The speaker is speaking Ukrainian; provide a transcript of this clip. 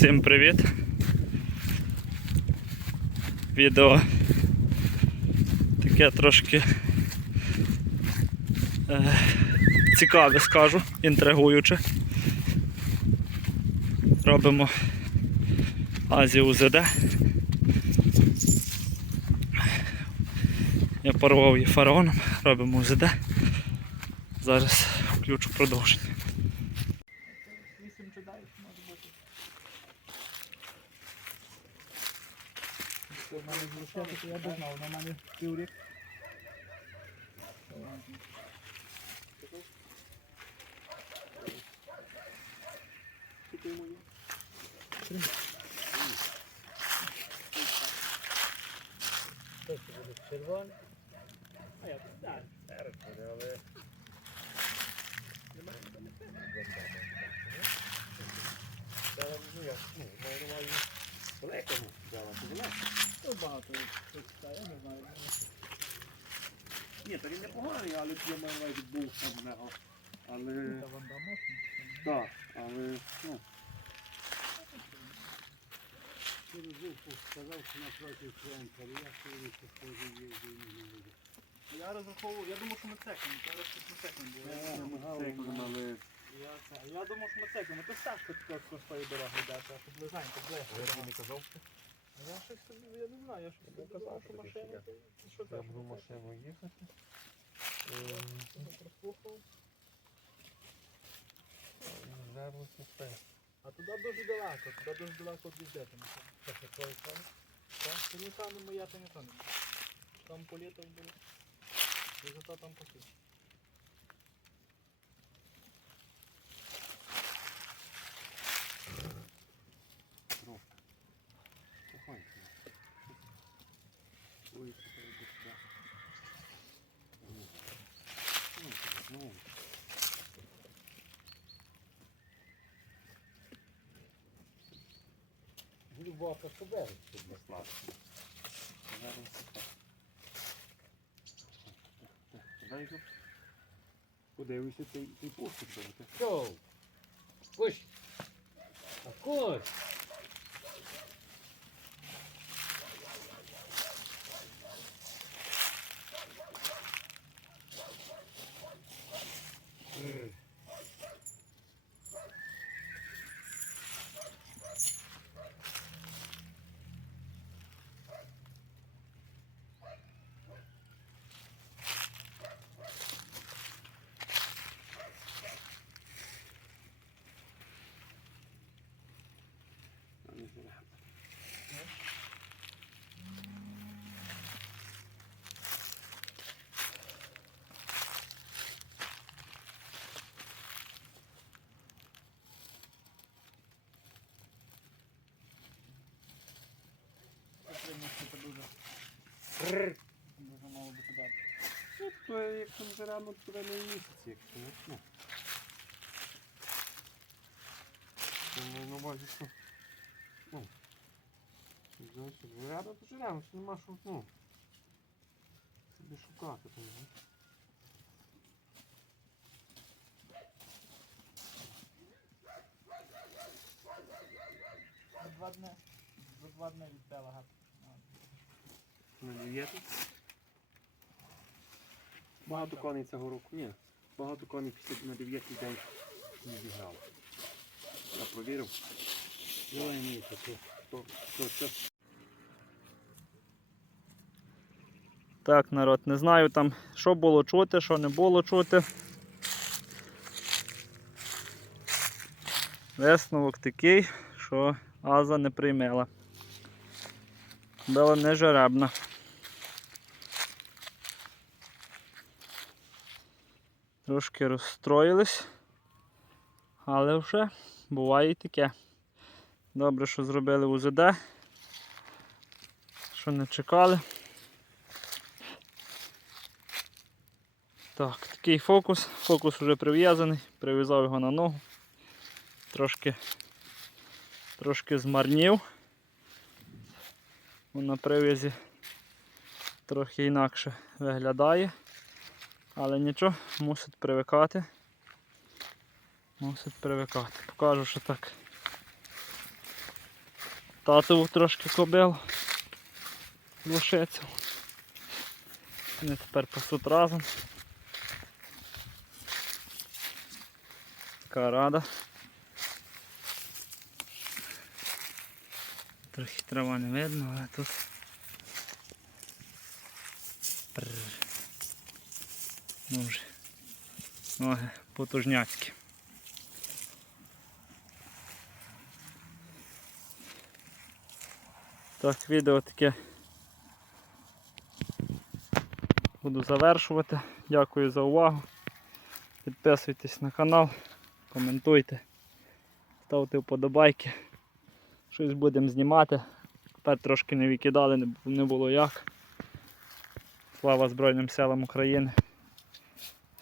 Всім привіт! Відео таке трошки е, цікаве скажу, інтригуюче. Робимо Азію УЗД. Я порвав її фараоном, робимо УЗД. Зараз включу продовження. Якщо в мене зрушити, то я б знав, на мене піврік. Червоний. А я так. Ну, багато їх читаю, я не знаю. Ні, то він непоганий, але я маю на увазі був там в нього. Але. Ванда можна. Так, але. Ну. сказав, що напроти центра, я сьогодні походив їздив не буду. Я розраховував, я думав, що ми цекнемо, то раз ми цекнемо, бо я Ми але. Я, це, я думав, що ми цекнемо, то стежка така простої дороги йдете, а тут ви знаєте, ближче. не казав, я щось, собі, я не знаю, я щось казав, що машина, що я буду машину їхати. Прослухав. Вернуся все. А туди дуже далеко, туди дуже далеко від дітей. Так? Так, це не там моя, то не там. Там політав було. І зато там посів. Тихонько. Ой, це треба сюди. Ну, ну. Глибоко побережжя. Щоб не слабше. Так. Дай його. Подивися, ти, бо ти. Що? Куш! А куш! А не зря. Це дуже, Рррр. Дуже мало бути дати. Ну, то як там зарано, то не місяць, якщо не. Ну. Це маю на увазі, що. Ну. Значить, зарано, то зарано, що нема що, ну. Собі шукати, там, ну. За два дні. За два дні від тебе гад. На дев'ятий. Багато коней цього року, ні. Багато коней після на дев'ятий день не зіграли. Я провірив, Давай місяці. то, то це Так, народ, не знаю там, що було чути, що не було чути. Висновок такий, що Аза не приймела. Була не Трошки розстроїлись, але вже буває і таке. Добре, що зробили УЗД, що не чекали. Так, такий фокус. Фокус вже прив'язаний, прив'язав його на ногу. Трошки, трошки змарнів. На прив'язі трохи інакше виглядає. Але нічого, мусить привикати. Мусить привикати. Покажу, що так Татову трошки кобил. Лошицю. Вони тепер пасуть разом. Така рада. Трохи трава не видно, але тут. Ну вже. Ноги потужняцькі. Так, відео таке буду завершувати. Дякую за увагу. Підписуйтесь на канал, коментуйте, ставте вподобайки. Щось будемо знімати. Тепер трошки не викидали, не було як. Слава Збройним силам України.